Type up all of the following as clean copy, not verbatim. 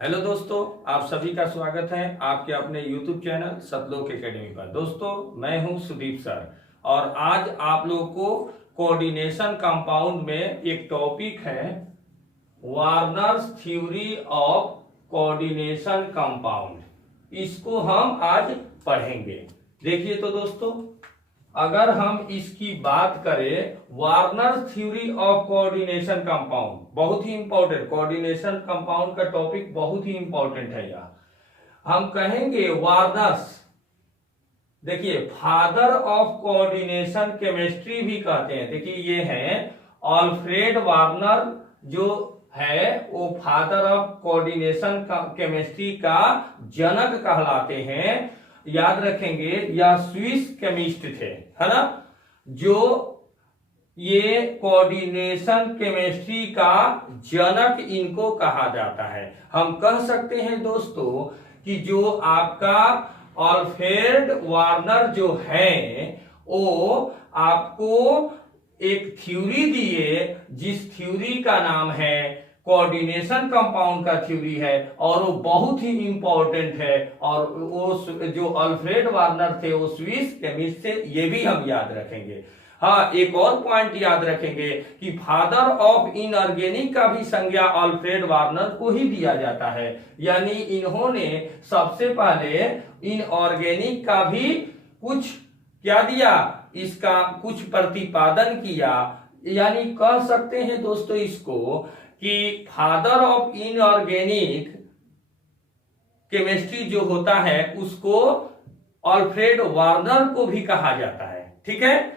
Hello दोस्तों, आप सभी का स्वागत है आपके अपने YouTube चैनल सतलोक एकेडमी पर। दोस्तों, मैं हूं सुदीप सर और आज आप लोगों को कोऑर्डिनेशन कंपाउंड में एक टॉपिक है Warners theory of coordination compound. इसको हम आज पढ़ेंगे। देखिए तो दोस्तों, अगर हम इसकी बात करें, Warner theory of coordination compound बहुत ही इंपॉर्टेंट, कोऑर्डिनेशन कंपाउंड का टॉपिक बहुत ही इंपॉर्टेंट है। यह हम कहेंगे वार्नर्स, देखिए फादर ऑफ कोऑर्डिनेशन केमिस्ट्री भी कहते हैं। देखिए ये है अल्फ्रेड वार्नर, जो है वो फादर ऑफ कोऑर्डिनेशन केमिस्ट्री का जनक कहलाते हैं। याद रखेंगे यह स्विस केमिस्ट थे, है ना, जो ये कोऑर्डिनेशन केमिस्ट्री का जनक इनको कहा जाता है। हम कह सकते हैं दोस्तों कि जो आपका अल्फ्रेड वार्नर जो है वो आपको एक थ्योरी दिए, जिस थ्योरी का नाम है कोऑर्डिनेशन कंपाउंड का थ्योरी है, और वो बहुत ही इंपॉर्टेंट है। और वो जो अल्फ्रेड वार्नर थे वो स्विस केमिस्ट थे, ये भी हम याद रखेंगे। हाँ, एक और पॉइंट याद रखेंगे कि फादर ऑफ इनऑर्गेनिक का भी संज्ञा अल्फ्रेड वार्नर को ही दिया जाता है। यानी इन्होंने सबसे पहले इनऑर्गेनिक का भी कुछ क्या दिया, इसका कुछ प्रतिपादन किया। यानी कह सकते हैं दोस्तों इसको कि फादर ऑफ इनऑर्गेनिक केमिस्ट्री जो होता है उसको अल्फ्रेड वार्नर को भी कहा जाता है। ठीक है।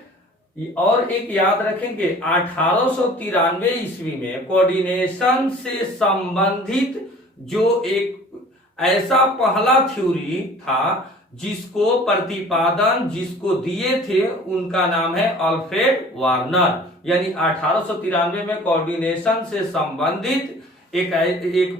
और एक याद रखेंगे, 1893 ईस्वी में कोऑर्डिनेशन से संबंधित जो एक ऐसा पहला थ्योरी था जिसको प्रतिपादन जिसको दिए थे, उनका नाम है अल्फ्रेड वार्नर। यानी 1893 में कोऑर्डिनेशन से संबंधित एक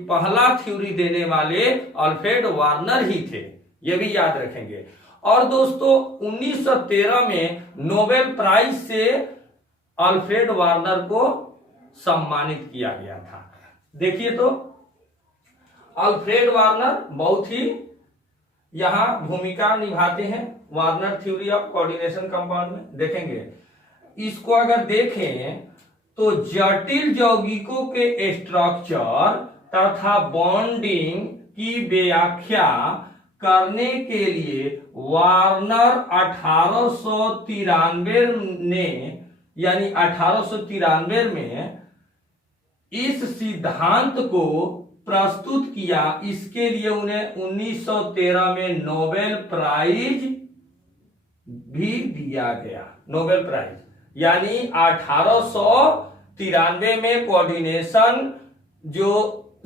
पहला थ्योरी देने वाले अल्फ्रेड वार्नर ही थे, यह भी याद रखेंगे। और दोस्तों 1913 में नोबेल प्राइज से अल्फ्रेड वार्नर को सम्मानित किया गया था। देखिए तो अल्फ्रेड वार्नर बहुत ही यहां भूमिका निभाते हैं Warner theory of coordination compound में। देखेंगे इसको, अगर देखें तो जटिल यौगिकों के स्ट्रक्चर तथा बॉन्डिंग की व्याख्या करने के लिए वार्नर 1893 ने, यानी 1893 में इस सिद्धांत को प्रस्तुत किया। इसके लिए उन्हें 1913 में नोबेल प्राइज भी दिया गया, नोबेल प्राइज। यानी 1893 में कोऑर्डिनेशन जो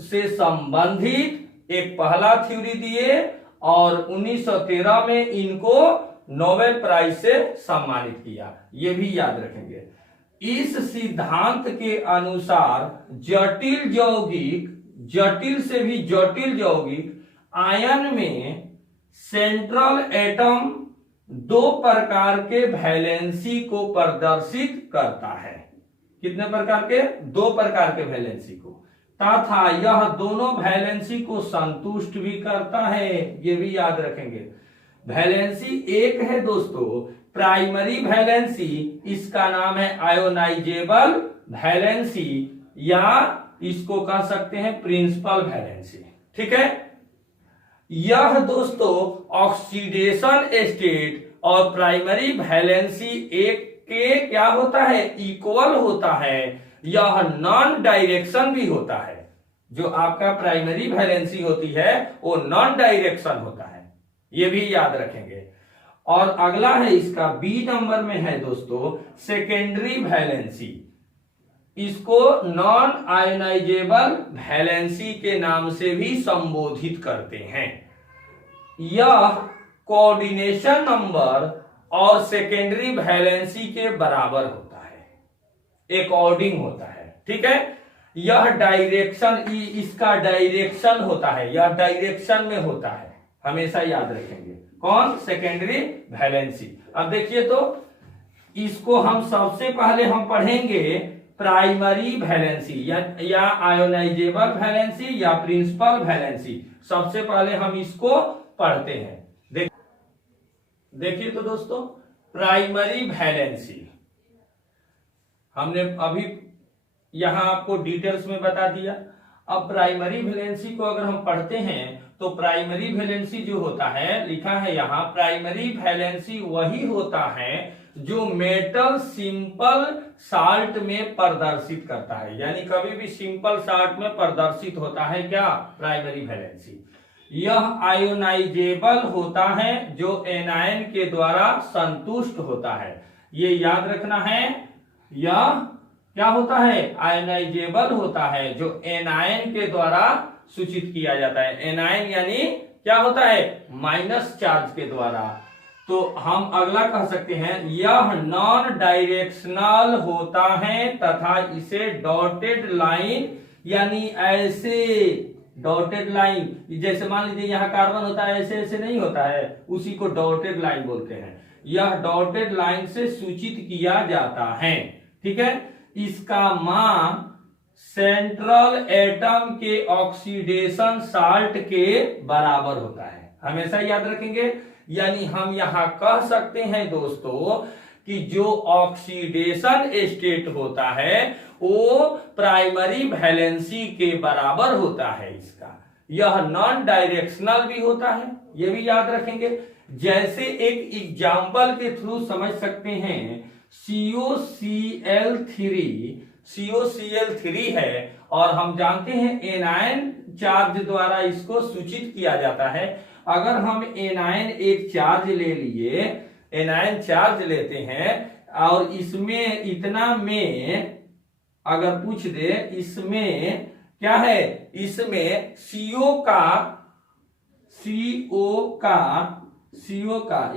से संबंधित एक पहला थ्योरी दिए और 1913 में इनको नोबेल प्राइज से सम्मानित किया, ये भी याद रखेंगे। इस सिद्धांत के अनुसार जटिल यौगिक, जटिल से भी जटिल यौगिक आयन में सेंट्रल एटम दो प्रकार के वैलेंसी को प्रदर्शित करता है। कितने प्रकार के? दो प्रकार के वैलेंसी को, तथा यह दोनों वैलेंसी को संतुष्ट भी करता है, ये भी याद रखेंगे। वैलेंसी एक है दोस्तों प्राइमरी वैलेंसी, इसका नाम है आयोनाइजेबल वैलेंसी, या इसको कह सकते हैं प्रिंसिपल वैलेंसी। ठीक है। यह दोस्तों ऑक्सीडेशन स्टेट और प्राइमरी वैलेंसी एक के क्या होता है, इक्वल होता है। यह नॉन डायरेक्शन भी होता है। जो आपका प्राइमरी वैलेंसी होती है वो नॉन डायरेक्शन होता है, ये भी याद रखेंगे। और अगला है इसका बी नंबर में है दोस्तों सेकेंडरी वैलेंसी। इसको नॉन आयोनाइजेबल वैलेंसी के नाम से भी संबोधित करते हैं। यह कोऑर्डिनेशन नंबर और सेकेंडरी वैलेंसी के बराबर होता है, एकॉर्डिंग होता है। ठीक है। यह डायरेक्शन, इसका डायरेक्शन होता है, यह डायरेक्शन में होता है, हमेशा याद रखेंगे। कौन? Secondary valency. अब देखिए तो इसको हम सबसे पहले हम पढ़ेंगे प्राइमरी वैलेंसी या आयोनाइजेबल वैलेंसी या प्रिंसिपल वैलेंसी। सबसे पहले हम इसको पढ़ते हैं। देखिए तो दोस्तों, प्राइमरी वैलेंसी हमने अभी यहां आपको डिटेल्स में बता दिया। अब प्राइमरी वैलेंसी को अगर हम पढ़ते हैं तो प्राइमरी वैलेंसी जो होता है, लिखा है यहां, प्राइमरी वैलेंसी वही होता है जो मेटल सिंपल साल्ट में प्रदर्शित करता है। यानी कभी भी सिंपल साल्ट में प्रदर्शित होता है क्या? Primary valency. यह आयोनाइजेबल होता है जो एनायन के द्वारा संतुष्ट होता है। ये याद रखना है, यह क्या होता है? आयोनाइजेबल होता है जो एनायन के द्वारा सूचित किया जाता है। एनायन यानी क्या होता है? माइनस चार्ज के द्वारा। तो हम अगला कह सकते हैं, यह नॉन डायरेक्शनल होता है तथा इसे डॉटेड लाइन, यानी ऐसे डॉटेड लाइन, जैसे मान लीजिए यहाँ कार्बन होता है, ऐसे ऐसे नहीं होता है, उसी को डॉटेड लाइन बोलते हैं। यह डॉटेड लाइन से सूचित किया जाता है। ठीक है, इसका मान सेंट्रल एटम के ऑक्सीडेशन साल्ट के बराबर होता है। हमेशा याद रखेंगे। यानी हम यहां कह सकते हैं दोस्तों कि जो ऑक्सीडेशन स्टेट होता है वो प्राइमरी वैलेंसी के बराबर होता है इसका। यह नॉन डायरेक्शनल भी होता है, यह भी याद रखेंगे। जैसे एक एग्जाम्पल के थ्रू समझ सकते हैं, COCl3 है और हम जानते हैं एनायन चार्ज द्वारा इसको सूचित किया जाता है। अगर हम एनायन एक चार्ज ले लिए, एनायन चार्ज लेते हैं और इसमें इतना में अगर पूछ दे, इसमें क्या है? इसमें CO का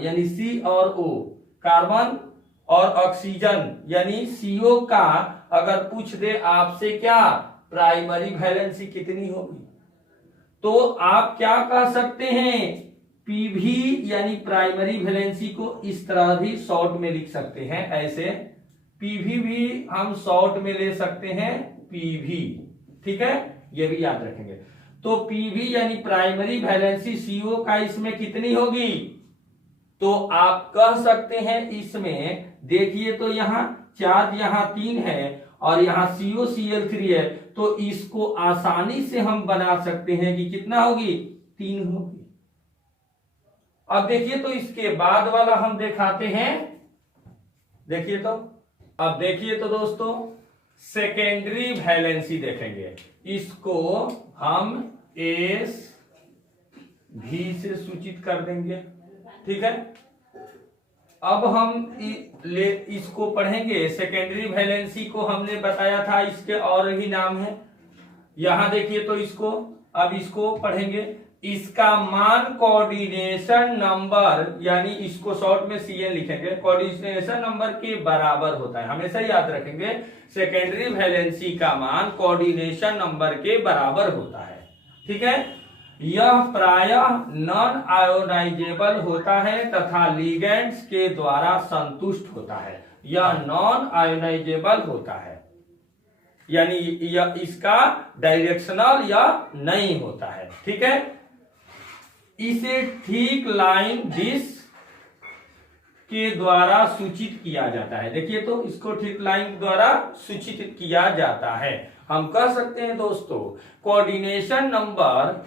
यानी C और O, कार्बन और ऑक्सीजन यानी CO का अगर पूछ दे आपसे क्या प्राइमरी वैलेंसी कितनी होगी, तो आप क्या कह सकते हैं? PV यानी प्राइमरी वैलेंसी को इस तरह भी शॉर्ट में लिख सकते हैं, ऐसे PV भी हम शॉर्ट में ले सकते हैं, PV। ठीक है, ये भी याद रखेंगे। तो PV यानी प्राइमरी वैलेंसी CO का इसमें कितनी होगी? तो आप कह सकते हैं इसमें, देखिए तो यहां चार्ज यहां 3 है और यहां COCl3 है, तो इसको आसानी से हम बना सकते हैं कि कितना होगी? 3 होगी। अब देखिए तो इसके बाद वाला हम दिखाते हैं। देखिए तो, अब देखिए तो दोस्तों, सेकेंडरी वैलेंसी देखेंगे। इसको हम SV से सूचित कर देंगे। ठीक है, अब हम इसको पढ़ेंगे। सेकेंडरी वैलेंसी को हमने बताया था, इसके और ही नाम है। यहां देखिए तो इसको, अब इसको पढ़ेंगे। इसका मान कोऑर्डिनेशन नंबर, यानी इसको शॉर्ट में CN लिखेंगे, कोऑर्डिनेशन नंबर के बराबर होता है। हमेशा याद रखेंगे, सेकेंडरी वैलेंसी का मान कोऑर्डिनेशन नंबर के बराबर होता है। ठीक है, यह प्रायः नॉन आयोनाइजेबल होता है तथा लिगेंड्स के द्वारा संतुष्ट होता है। यह नॉन आयोनाइजेबल होता है, यानी यह इसका डायरेक्शनल या नहीं होता है। ठीक है, इसे ठीक लाइन डिस्क के द्वारा सूचित किया जाता है। देखिए तो, इसको ठीक लाइन द्वारा सूचित किया जाता है। हम कह सकते हैं दोस्तों, कोऑर्डिनेशन नंबर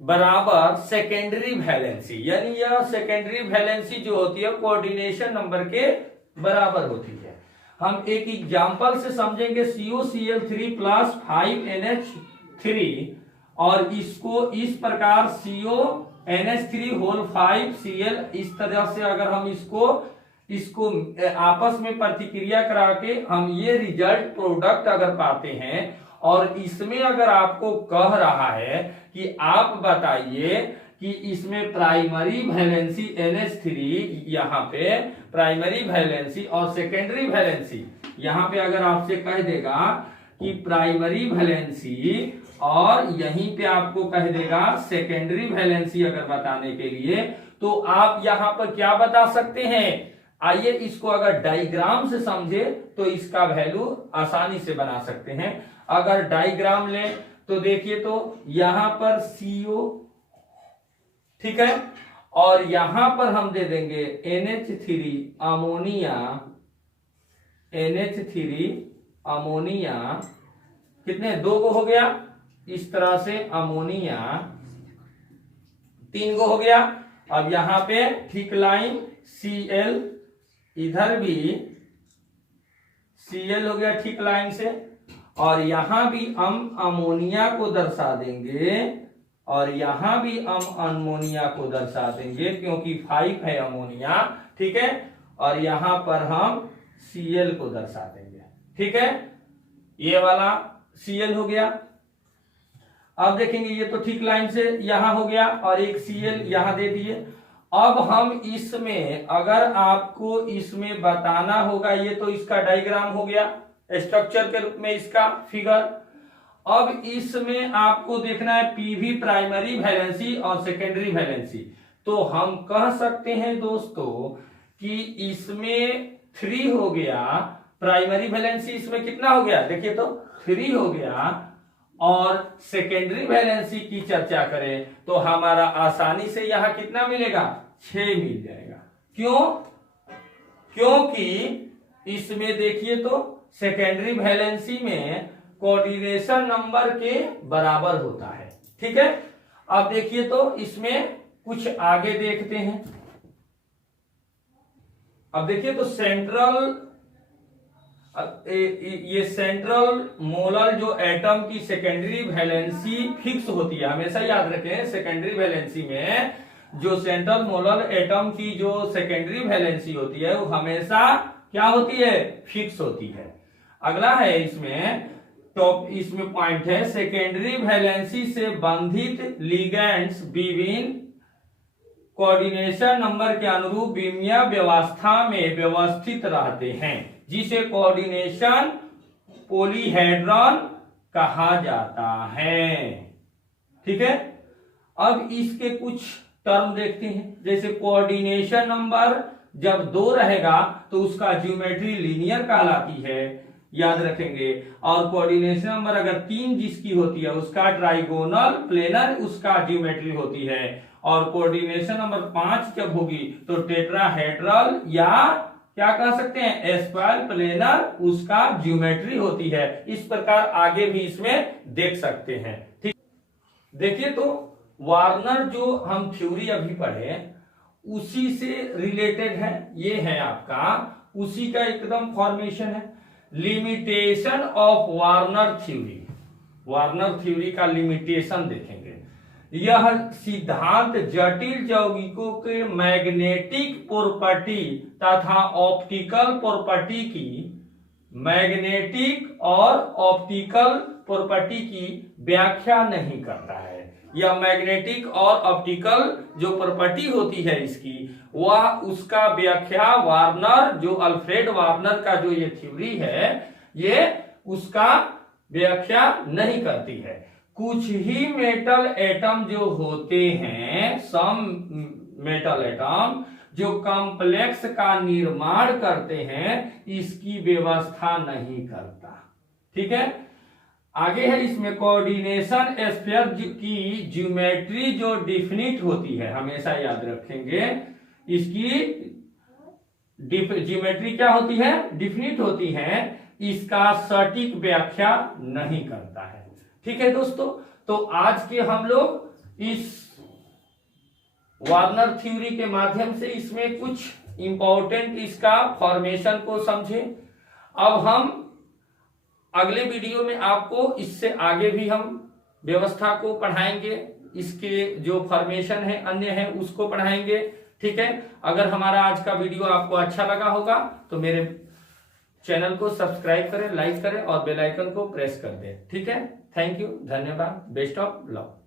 बराबर सेकेंडरी वैलेंसी, यानी यह सेकेंडरी वैलेंसी जो होती है कोऑर्डिनेशन नंबर के बराबर होती है। हम एक एग्जांपल से समझेंगे। COCl3 प्लस 5NH3 और इसको इस प्रकार CONH3 होल 5Cl, इस तरह से अगर हम इसको आपस में प्रतिक्रिया करा के हम ये रिजल्ट प्रोडक्ट अगर पाते हैं, और इसमें अगर आपको कह रहा है कि आप बताइए कि इसमें प्राइमरी वैलेंसी NH3, यहाँ पे प्राइमरी वैलेंसी और सेकेंडरी वैलेंसी, यहाँ पे अगर आपसे कह देगा कि प्राइमरी वैलेंसी और यहीं पे आपको कह देगा सेकेंडरी वैलेंसी अगर बताने के लिए, तो आप यहाँ पर क्या बता सकते हैं? आइए इसको अगर डायग्राम से समझे तो इसका वैल्यू आसानी से बना सकते हैं। अगर डायग्राम लें तो देखिए, तो यहां पर CO, ठीक है, और यहां पर हम दे देंगे NH3 अमोनिया, NH3 अमोनिया, कितने, 2 को हो गया, इस तरह से अमोनिया 3 को हो गया। अब यहां पे ठीक लाइन Cl, इधर भी Cl हो गया ठीक लाइन से, और यहां भी हम अमोनिया को दर्शा देंगे, और यहां भी हम अमोनिया को दर्शा देंगे क्योंकि 5 है अमोनिया, ठीक है, और यहां पर हम Cl को दर्शा देंगे, ठीक है, ये वाला Cl हो गया। अब देखेंगे ये तो ठीक लाइन से यहां हो गया, और एक Cl यहां दे दिए। अब हम इसमें, अगर आपको इसमें बताना होगा, ये तो इसका डायग्राम हो गया स्ट्रक्चर के रूप में इसका फिगर। अब इसमें आपको देखना है पीवी प्राइमरी वैलेंसी और सेकेंडरी वैलेंसी। तो हम कह सकते हैं दोस्तों कि इसमें 3 हो गया प्राइमरी वैलेंसी, इसमें कितना हो गया, देखिए तो 3 हो गया। और सेकेंडरी वैलेंसी की चर्चा करें तो हमारा आसानी से यहां कितना मिलेगा, 6 मिल जाएगा। क्यों, क्योंकि इसमें देखिए तो सेकेंडरी वैलेंसी में कोऑर्डिनेशन नंबर के बराबर होता है, ठीक है। अब देखिए तो इसमें कुछ आगे देखते हैं। अब देखिए तो सेंट्रल, ये सेंट्रल मोलर जो एटम की सेकेंडरी वैलेंसी फिक्स होती है, हमेशा याद रखें सेकेंडरी वैलेंसी में जो सेंट्रल मोलर एटम की जो सेकेंडरी वैलेंसी होती है वो हमेशा क्या होती है, फिक्स होती है। अगला है इसमें टॉप, इसमें पॉइंट है सेकेंडरी वैलेंसी से बंधित लिगेंड्स विभिन्न कोऑर्डिनेशन नंबर के अनुरूप विमीय व्यवस्था में व्यवस्थित रहते हैं, जिसे कोऑर्डिनेशन पॉलीहेड्रॉन कहा जाता है, ठीक है। अब इसके कुछ टर्म देखते हैं, जैसे कोऑर्डिनेशन नंबर जब 2 रहेगा तो उसका ज्योमेट्री लीनियर कहलाती है, याद रखेंगे। और कोऑर्डिनेशन नंबर अगर 3 जिसकी होती है उसका ट्राइगोनल प्लेनर उसका ज्योमेट्री होती है, और कोऑर्डिनेशन नंबर 5 जब होगी तो टेट्राहेड्रल या क्या कह सकते हैं, स्क्वायर प्लेनर उसका ज्योमेट्री होती है। इस प्रकार आगे भी इसमें देख सकते हैं, ठीक। देखिए तो वार्नर जो हम थ्योरी अभी पढ़े उसी से रिलेटेड है, ये है आपका उसी का एकदम फॉर्मेशन है। Limitation of Warner theory, Warner theory का लिमिटेशन देखेंगे। यह सिद्धांत जटिल यौगिकों के मैग्नेटिक प्रॉपर्टी तथा ऑप्टिकल प्रॉपर्टी की, मैग्नेटिक और ऑप्टिकल प्रॉपर्टी की व्याख्या नहीं करता है। यह मैग्नेटिक और ऑप्टिकल जो प्रॉपर्टी होती है इसकी, वह उसका व्याख्या वार्नर, जो अल्फ्रेड वार्नर का जो ये थ्योरी है, ये उसका व्याख्या नहीं करती है। कुछ ही मेटल एटम जो होते हैं, सम मेटल एटम जो कॉम्प्लेक्स का निर्माण करते हैं, इसकी व्यवस्था नहीं करता, ठीक है। आगे है इसमें कोऑर्डिनेशन स्फीयर की ज्योमेट्री जो डिफिनिट होती है, हमेशा याद रखेंगे इसकी ज्योमेट्री क्या होती है, डिफिनिट होती है, इसका सटीक व्याख्या नहीं करता है, ठीक है दोस्तों। तो आज के हम लोग इस वार्नर थ्योरी के माध्यम से इसमें कुछ इंपॉर्टेंट इसका फॉर्मेशन को समझे। अब हम अगले वीडियो में आपको इससे आगे भी हम व्यवस्था को पढ़ाएंगे, इसके जो फॉर्मेशन है अन्य है उसको पढ़ाएंगे, ठीक है। अगर हमारा आज का वीडियो आपको अच्छा लगा होगा तो मेरे चैनल को सब्सक्राइब करें, लाइक करें और बेल आइकन को प्रेस कर दें, ठीक है। थैंक यू, धन्यवाद, बेस्ट ऑफ लक।